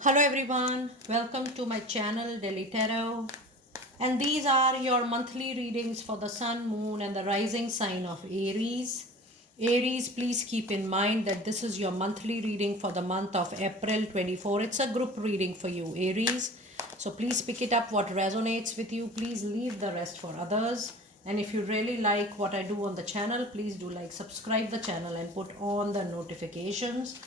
Hello everyone, welcome to my channel Daily Tarot, and these are your monthly readings for the Sun, Moon and the rising sign of Aries. Aries, please keep in mind that this is your monthly reading for the month of April 24. It's a group reading for you, Aries. So please pick it up what resonates with you. Please leave the rest for others. And if you really like what I do on the channel, please do like, subscribe the channel and put on the notifications.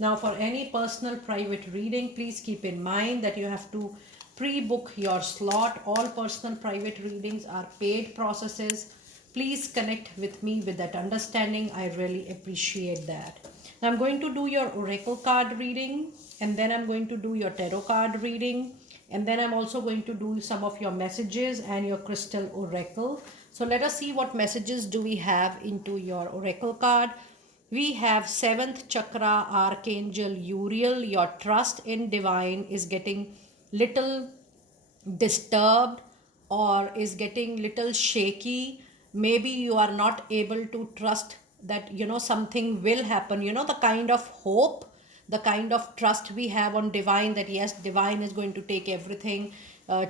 Now, for any personal private reading, please keep in mind that you have to pre-book your slot. All personal private readings are paid processes. Please connect with me with that understanding. I really appreciate that. Now, I'm going to do your oracle card reading, and then I'm going to do your tarot card reading, and then I'm also going to do some of your messages and your crystal oracle. So let us see what messages do we have into your oracle card. We have seventh chakra archangel Uriel. Your trust in divine is getting little disturbed or is getting little shaky. Maybe you are not able to trust that something will happen. The kind of hope, the kind of trust we have on divine, that yes, divine is going to take everything,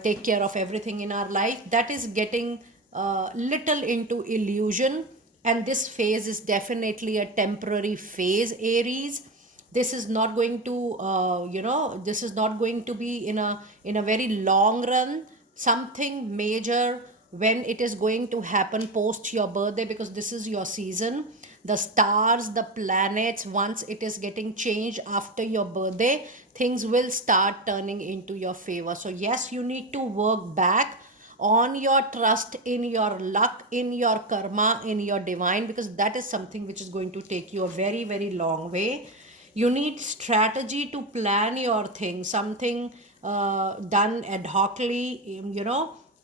take care of everything in our life, that is getting little into illusion. And this phase is definitely a temporary phase, Aries. This is not going to this is not going to be in a very long run, something major when it is going to happen post your birthday, because this is your season. The stars, the planets, once it is getting changed after your birthday, things will start turning into your favor. So yes, you need to work back on your trust in your luck, in your karma, in your divine, because that is something which is going to take you a very, very long way. You need strategy to plan your thing. Something done ad hocly,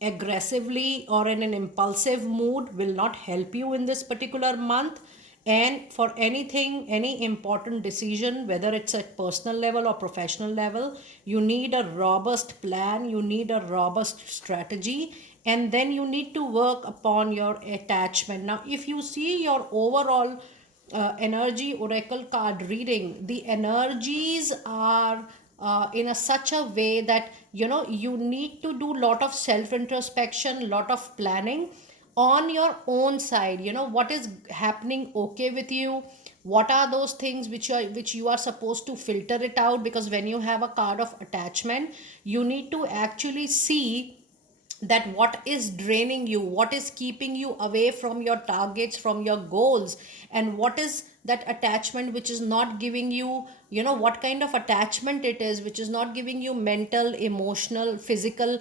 aggressively or in an impulsive mood will not help you in this particular month. And for anything, any important decision, whether it's at personal level or professional level, you need a robust plan, you need a robust strategy, and then you need to work upon your attachment. Now, if you see your overall energy oracle card reading, the energies are in a such a way that you need to do lot of self introspection, lot of planning on your own side. What is happening okay with you, what are those things which you are supposed to filter it out, because when you have a card of attachment, you need to actually see that what is draining you, what is keeping you away from your targets, from your goals, and what is that attachment which is not giving you, what kind of attachment it is which is not giving you mental, emotional, physical,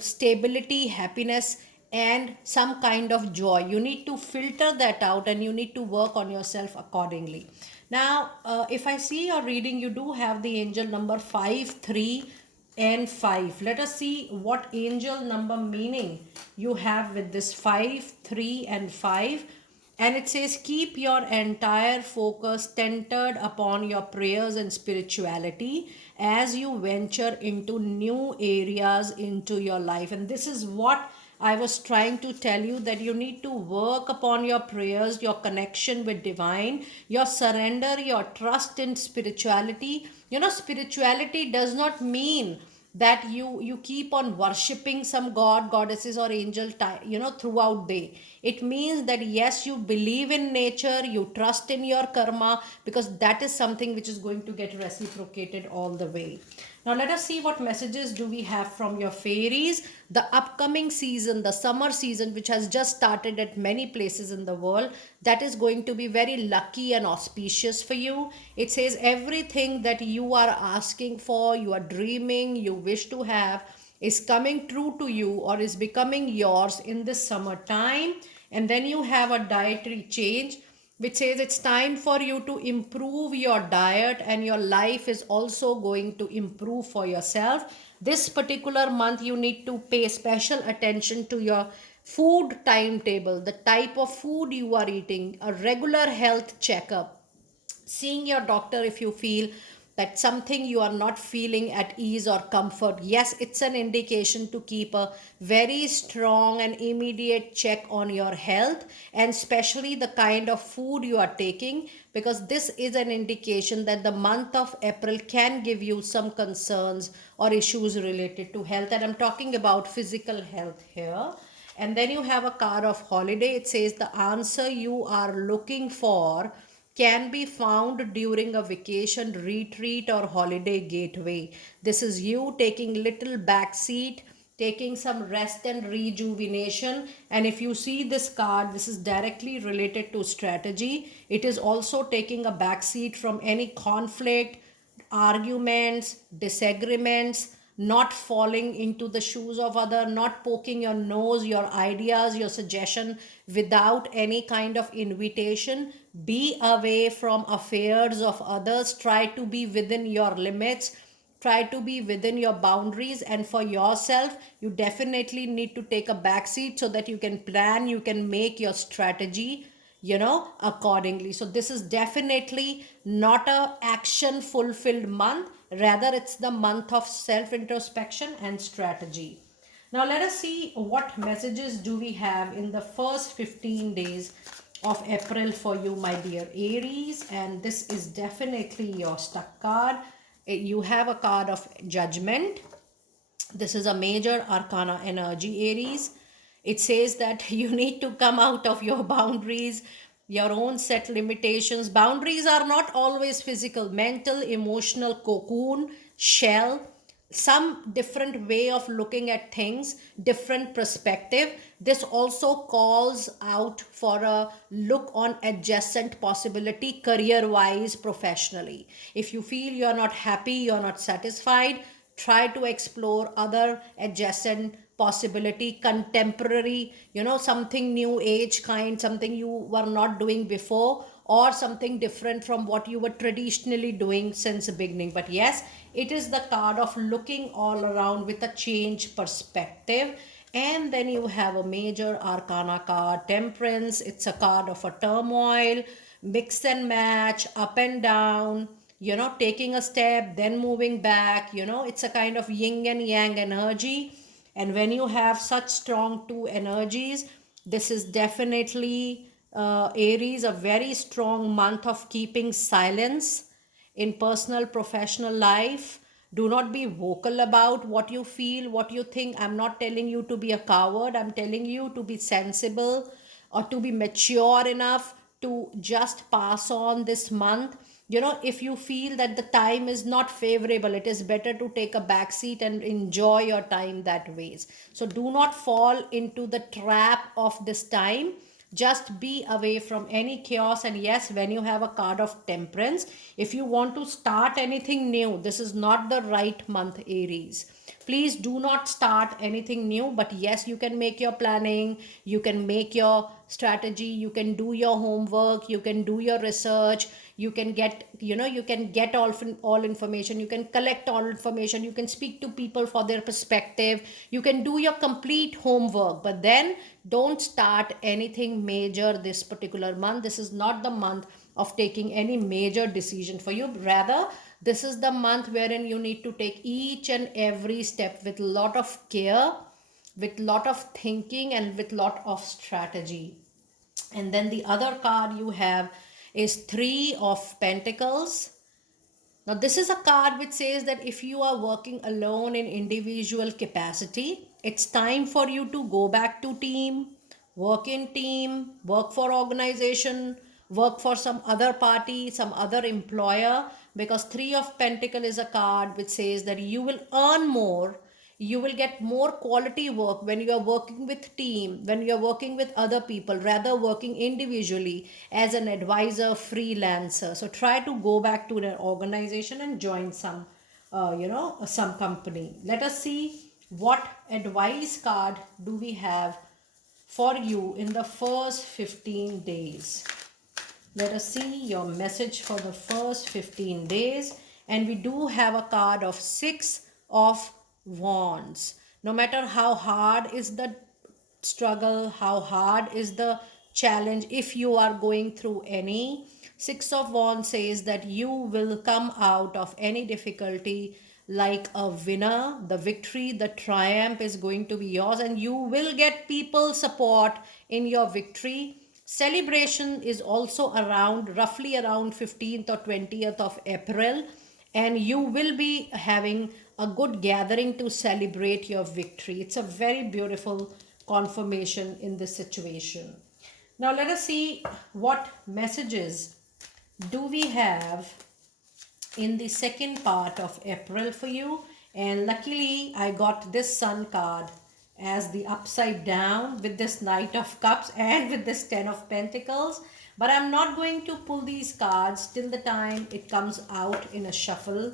stability, happiness, and some kind of joy. You need to filter that out and you need to work on yourself accordingly. Now, if I see your reading, you do have the angel number 5, 3 and 5. Let us see what angel number meaning you have with this 5, 3 and 5. And it says, keep your entire focus centered upon your prayers and spirituality as you venture into new areas into your life. And this is what I was trying to tell you, that you need to work upon your prayers, your connection with divine, your surrender, your trust in spirituality. Spirituality does not mean that you keep on worshipping some god, goddesses or angel throughout day. It means that yes, you believe in nature, you trust in your karma, because that is something which is going to get reciprocated all the way. Now let us see what messages do we have from your fairies. The upcoming season, the summer season, which has just started at many places in the world, that is going to be very lucky and auspicious for you. It says everything that you are asking for, you are dreaming, you wish to have, is coming true to you or is becoming yours in this summertime. And then you have a dietary change which says it's time for you to improve your diet, and your life is also going to improve for yourself. This particular month, you need to pay special attention to your food timetable, the type of food you are eating, a regular health checkup, seeing your doctor if you feel that something you are not feeling at ease or comfort. Yes, it's an indication to keep a very strong and immediate check on your health, and especially the kind of food you are taking, because this is an indication that the month of April can give you some concerns or issues related to health. And I'm talking about physical health here. And then you have a card of holiday. It says the answer you are looking for can be found during a vacation, retreat, or holiday gateway. This is you taking little backseat, taking some rest and rejuvenation. And if you see this card, this is directly related to strategy. It is also taking a backseat from any conflict, arguments, disagreements, not falling into the shoes of other, not poking your nose, your ideas, your suggestion without any kind of invitation. Be away from affairs of others. Try to be within your limits. Try to be within your boundaries. And for yourself, you definitely need to take a back seat so that you can plan, you can make your strategy, accordingly. So this is definitely not a action fulfilled month, rather it's the month of self introspection and strategy. Now let us see what messages do we have in the first 15 days of April for you, my dear Aries. And this is definitely your stuck card. You have a card of judgment. This is a major arcana energy, Aries. It says that you need to come out of your boundaries, your own set limitations. Boundaries are not always physical, mental, emotional cocoon, shell, some different way of looking at things, different perspective. This also calls out for a look on adjacent possibility, career wise, professionally. If you feel you're not happy, you're not satisfied, try to explore other adjacent possibility, contemporary, something new age kind, something you were not doing before, or something different from what you were traditionally doing since the beginning. But yes, it is the card of looking all around with a change perspective. And then you have a major arcana card, temperance. It's a card of a turmoil, mix and match, up and down, taking a step, then moving back. It's a kind of yin and yang energy. And when you have such strong two energies, this is definitely, Aries, a very strong month of keeping silence in personal, professional life. Do not be vocal about what you feel, what you think. I'm not telling you to be a coward. I'm telling you to be sensible or to be mature enough to just pass on this month. If you feel that the time is not favorable, it is better to take a back seat and enjoy your time that ways. So do not fall into the trap of this time. Just be away from any chaos. And yes, when you have a card of temperance, if you want to start anything new, this is not the right month, Aries. Please do not start anything new. But yes, you can make your planning, you can make your strategy, you can do your homework, you can do your research, you can get, all information, you can collect all information, you can speak to people for their perspective, you can do your complete homework. But then don't start anything major this particular month. This is not the month of taking any major decision for you. Rather, this is the month wherein you need to take each and every step with lot of care, with lot of thinking, and with lot of strategy. And then the other card you have is Three of Pentacles. Now, this is a card which says that if you are working alone in individual capacity, it's time for you to go back to team, work for organization, work for some other party, some other employer, because Three of Pentacle is a card which says that you will earn more, you will get more quality work when you are working with team, when you are working with other people, rather working individually as an advisor, freelancer. So try to go back to an organization and join some company. Let us see what advice card do we have for you in the first 15 days. Let us see your message for the first 15 days. And we do have a card of Six of Wands. No matter how hard is the struggle, how hard is the challenge, if you are going through any, Six of Wands says that you will come out of any difficulty like a winner. The victory, the triumph is going to be yours, and you will get people support in your victory. Celebration is also around, roughly around 15th or 20th of April, and you will be having a good gathering to celebrate your victory. It's a very beautiful confirmation in this situation. Now let us see what messages do we have in the second part of April for you. And luckily I got this Sun card as the upside down with this Knight of Cups and with this Ten of Pentacles. But I'm not going to pull these cards till the time it comes out in a shuffle.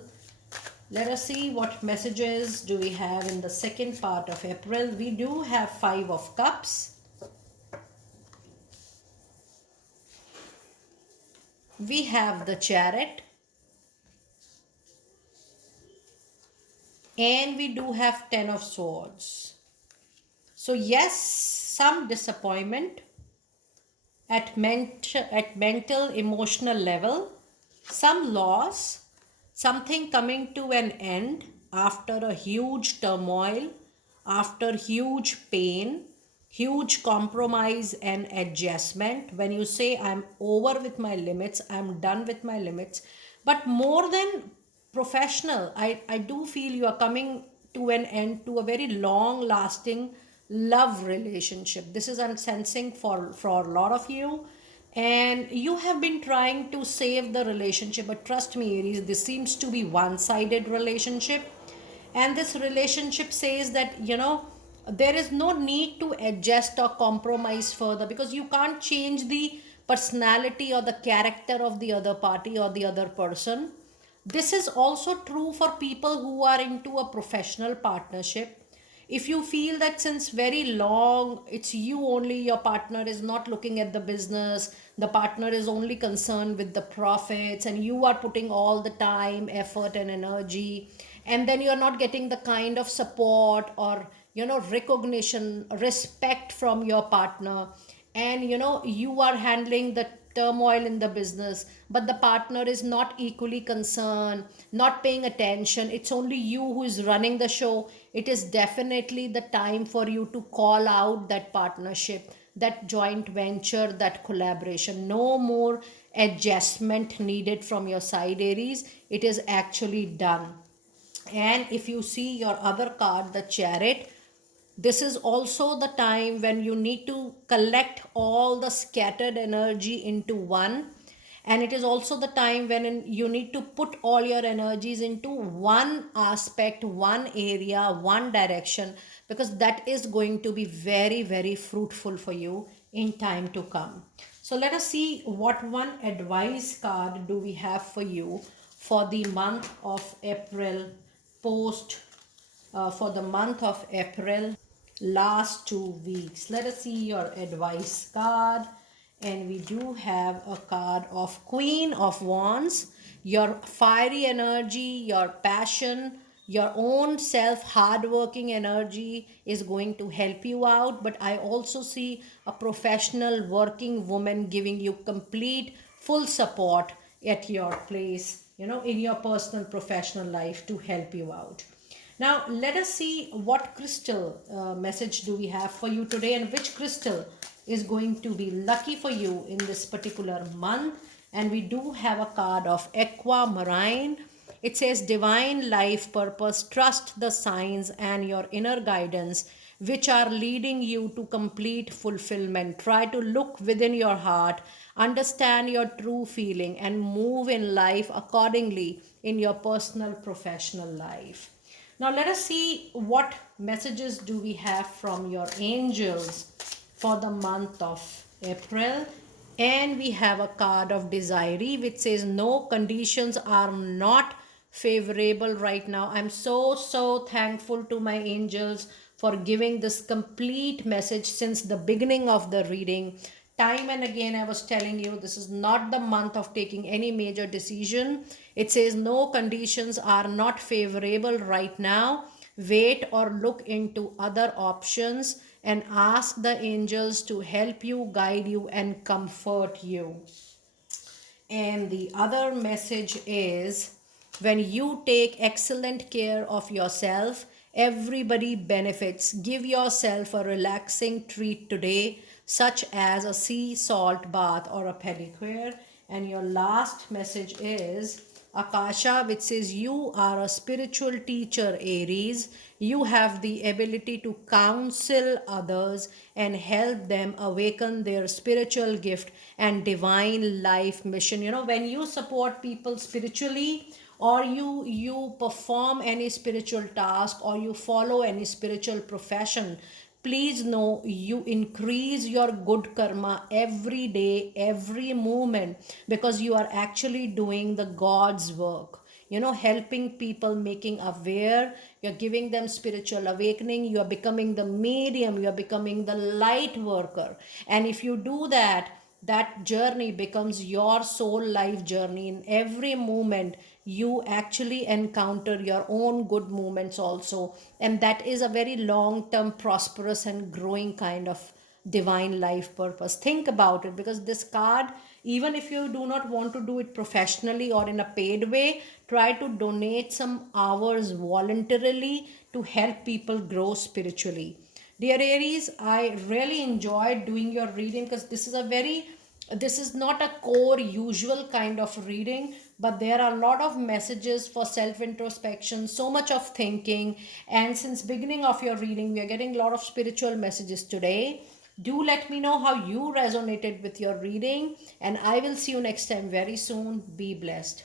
Let us see what messages do we have in the second part of April. We do have Five of Cups. We have the Chariot. And we do have Ten of Swords. So yes, some disappointment at mental, emotional level, some loss, something coming to an end after a huge turmoil, after huge pain, huge compromise and adjustment. When you say I'm over with my limits, I'm done with my limits. But more than professional, I do feel you are coming to an end to a very long lasting love relationship. This is I'm sensing for a lot of you, and you have been trying to save the relationship, but trust me, Aries, this seems to be one-sided relationship. And this relationship says that, there is no need to adjust or compromise further, because you can't change the personality or the character of the other party or the other person. This is also true for people who are into a professional partnership. If you feel that since very long it's you only, your partner is not looking at the business, the partner is only concerned with the profits, and you are putting all the time, effort and energy, and then you're not getting the kind of support or recognition, respect from your partner, and you are handling the turmoil in the business, but the partner is not equally concerned, not paying attention, it's only you who is running the show. It is definitely the time for you to call out that partnership, that joint venture, that collaboration. No more adjustment needed from your side, Aries. It is actually done. And if you see your other card, the Chariot, this is also the time when you need to collect all the scattered energy into one. And it is also the time when you need to put all your energies into one aspect, one area, one direction, because that is going to be very, very fruitful for you in time to come. So let us see what one advice card do we have for you for the month of April, for the month of April, last 2 weeks. Let us see your advice card. And we do have a card of Queen of Wands. Your fiery energy, your passion, your own self hardworking energy is going to help you out. But I also see a professional working woman giving you complete full support at your place, in your personal professional life to help you out. Now let us see what crystal message do we have for you today, and which crystal is going to be lucky for you in this particular month. And we do have a card of aquamarine. It says divine life purpose, trust the signs and your inner guidance which are leading you to complete fulfillment. Try to look within your heart, understand your true feeling, and move in life accordingly in your personal professional life. Now let us see what messages do we have from your angels for the month of April. And we have a card of desire which says no conditions are not favorable right now. I'm so thankful to my angels for giving this complete message since the beginning of the reading. Time and again I was telling you, this is not the month of taking any major decision. It says no conditions are not favorable right now. Wait or look into other options and ask the angels to help you, guide you and comfort you. And the other message is, when you take excellent care of yourself, everybody benefits. Give yourself a relaxing treat today, such as a sea salt bath or a pedicure. And your last message is Akasha, which says, you are a spiritual teacher, Aries. You have the ability to counsel others and help them awaken their spiritual gift and divine life mission. You know, when you support people spiritually, or you perform any spiritual task, or you follow any spiritual profession, please know you increase your good karma every day, every moment, because you are actually doing the God's work. You know, helping people, making aware, you're giving them spiritual awakening, you are becoming the medium, you are becoming the light worker. And if you do that, that journey becomes your soul life journey. In every moment you actually encounter your own good moments also, and that is a very long term prosperous and growing kind of divine life purpose. Think about it, because this card, even if you do not want to do it professionally or in a paid way, try to donate some hours voluntarily to help people grow spiritually. Dear Aries, I really enjoyed doing your reading, because this is not a core usual kind of reading, but there are a lot of messages for self introspection, so much of thinking. And since beginning of your reading, we are getting a lot of spiritual messages today. Do let me know how you resonated with your reading, and I will see you next time very soon. Be blessed.